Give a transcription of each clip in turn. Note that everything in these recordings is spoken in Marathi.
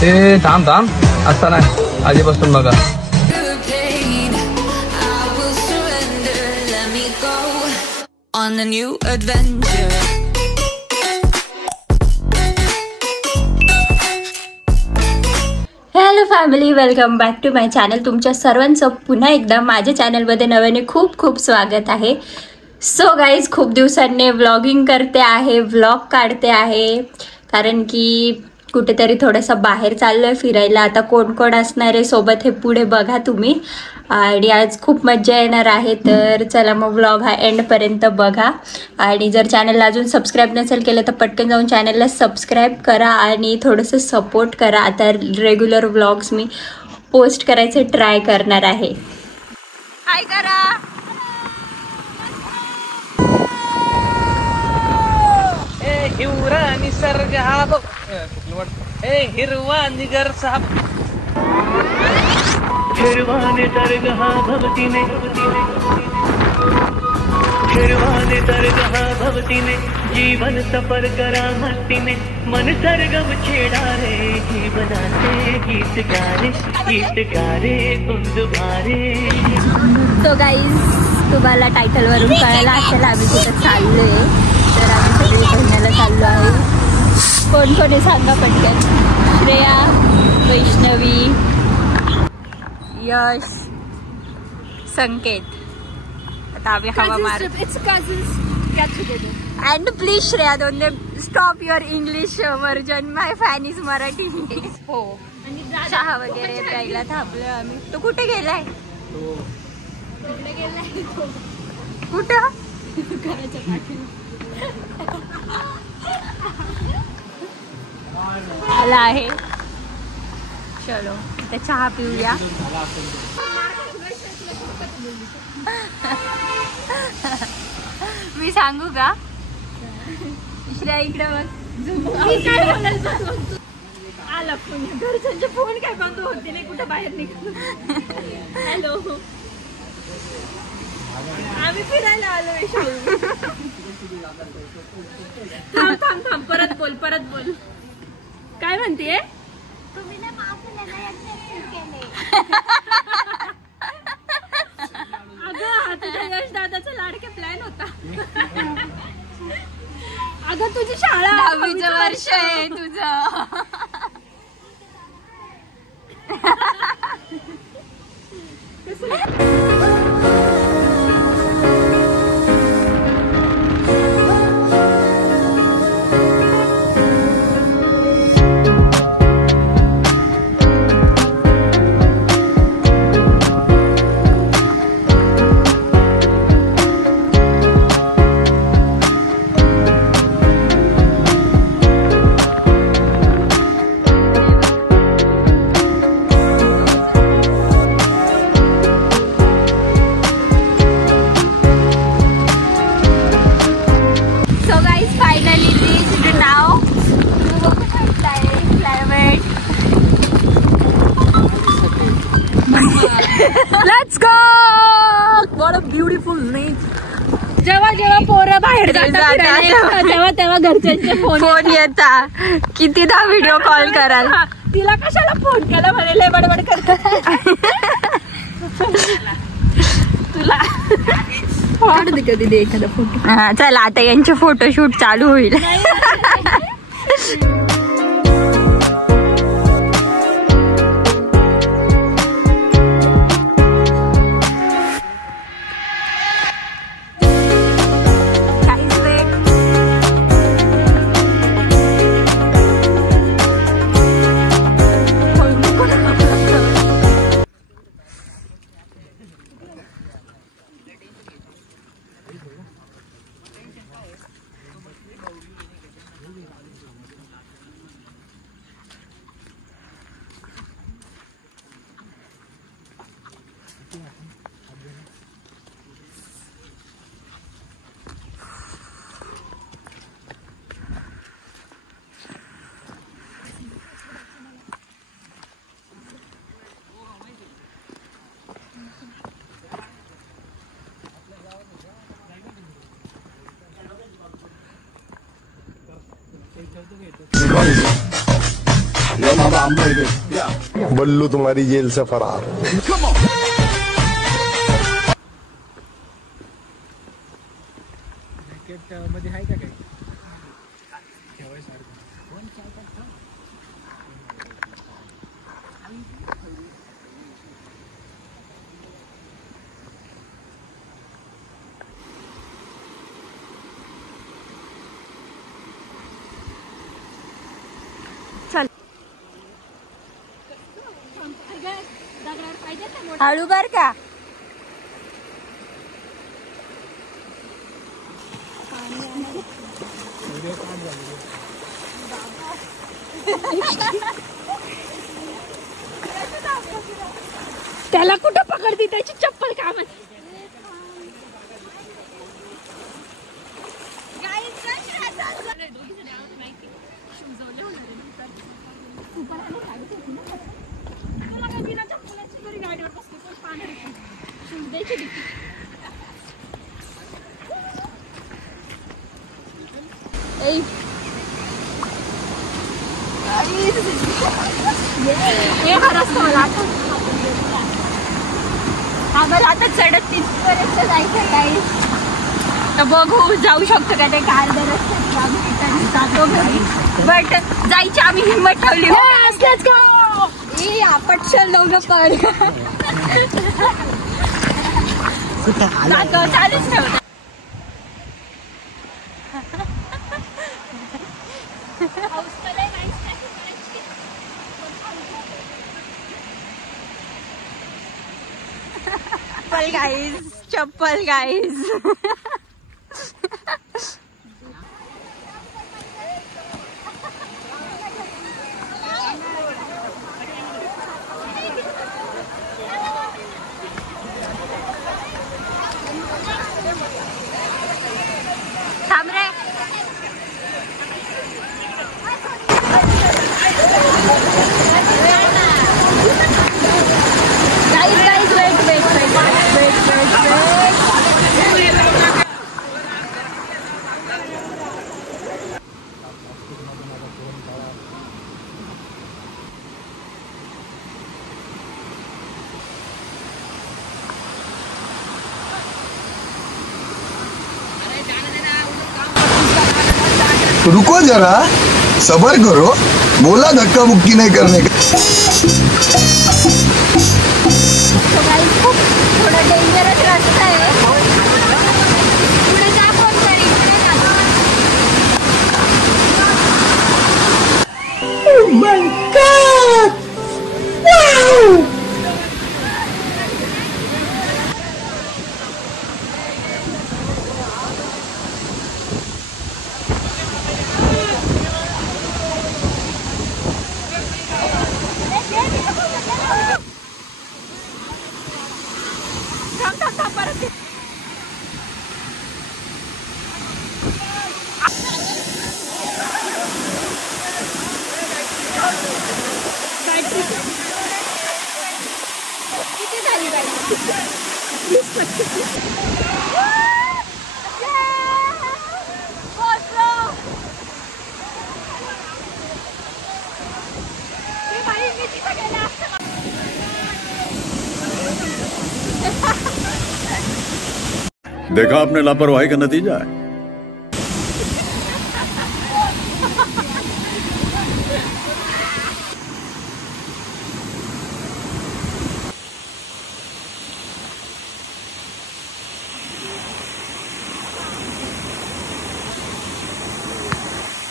ते थांब थांब असता नाही आधीपासून बघा. On a new adventure. Hello family, welcome back to my channel. तुमच्या सर्वांचं पुन्हा एकदा माझ्या चॅनलमध्ये नव्याने खूप खूप स्वागत आहे. सो गाईज, खूप दिवसांनी व्लॉगिंग करते आहे, व्लॉग काढते आहे, कारण की कुठेतरी थोडंसं बाहेर चाललो आहे फिरायला. आता कोण कोण असणार आहे सोबत हे पुढे बघा तुम्ही, आणि आज खूप मजा येणार आहे. तर चला मग व्लॉग हा एंडपर्यंत बघा. आणि जर चॅनलला अजून सबस्क्राईब नसेल केलं तर पटकन जाऊन चॅनलला सबस्क्राईब करा आणि थोडंसं सपोर्ट करा. आता रेग्युलर व्लॉग्स मी पोस्ट करायचे ट्राय करणार आहे. हाय करा. हिरवा निसर्ग हा बघ, हिरवा निगर साप, हिरवा निसर्ग हा भवतीने, हिरवा निसर्ग हा भवतीने, जीवन सफर करा मस्तीने, मन सरगम छेडा रे, जीवनाचे गीत गारे कुंद भारे. तो गाईज, तुम्हाला टायटलवरून कळायला असेल आम्ही कुठं चाललोय. तर आम्ही सगळी बहिण्याला चाललो आहे. कोण कोणी सांगा पटकन. श्रेया, वैष्णवी, यश, संकेत. आता आम्ही हवा मार. And please Shreya, don't stop your English version. My fan is Marathi. हो, चहा वगैरे प्यायला थांबलोय आम्ही. तो कुठे गेलाय? कुठं? आला आहे. चलो आता चहा पिऊया. मी सांगू का? श्रेया इकडे बघ. आला फोन. घरच्यांचे फोन काय बंद होते नाही, कुठे बाहेर निघतो. हॅलो, आम्ही फिरायला आलो. थांब थांब थांब, परत बोल. काय म्हणतेय? अगं, हा तुझ्या यश दादाचा लाडके प्लॅन होता. अगं, तुझी शाळा 10वीचं वर्ष आहे तुझं. Let's go! What a beautiful night. जेव्हा पोरं बाहेर जातात तेव्हा घरच्यांचे फोन येतात. कितीदा व्हिडिओ कॉल कराल. तिला कशाला फोन केला म्हणे, लय बडबड करतात. तुला कधी दे एखादा फोटो. हा चला, आता यांचे फोटोशूट चालू होईल. बल्लू तुम्हारी जेल से फरार। हळू बर का. त्याला कुठं पकडती त्याची चप्पल कामात. आम्हाला आता चढत तिथपर्यंत जायचं काही तर बघू जाऊ शकतो का ते कार जातो घरी. बट जायची आम्ही हिंमत ठेवली असल्याच का आपटशल लवलं पण जातो चालूच ठेवतो. चप्पल गाईज, चप्पल गाईज. थांब रे. Guys wait wait wait wait wait wait. रुको जरा, सबर करो, बोला धक्का मुक्की नहीं करने का. तो गाईज खूप थोडा डेंजरस रस्ता आहे. पुढे जा phone curry. Oh my God! Wow! किती झाली गाडी? देखा आपने लापरवाही का नतीजा है.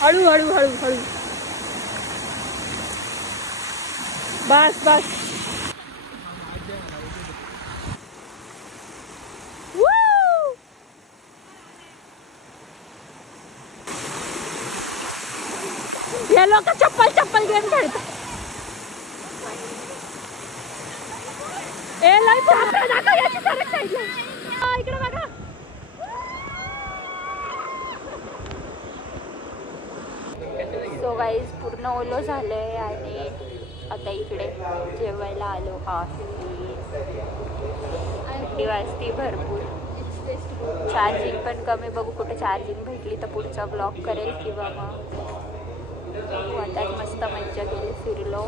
हळू हळू हळू हळू. बस बस. हे लोक चप्पल चप्पल गेम खेळतात. ए लय बापरे, दाखव याची सरक साईडला. इकडे बघा. सो गाईज पूर्ण ओलो झालंय आणि आता इकडे जेवायला आलो आहे. थंडी वाजती भरपूर. चार्जिंग पण कमी. बघू कुठे चार्जिंग भेटली तर पुढचा ब्लॉग करेल किंवा मग आता मस्त मज्जा केली, फिरलो,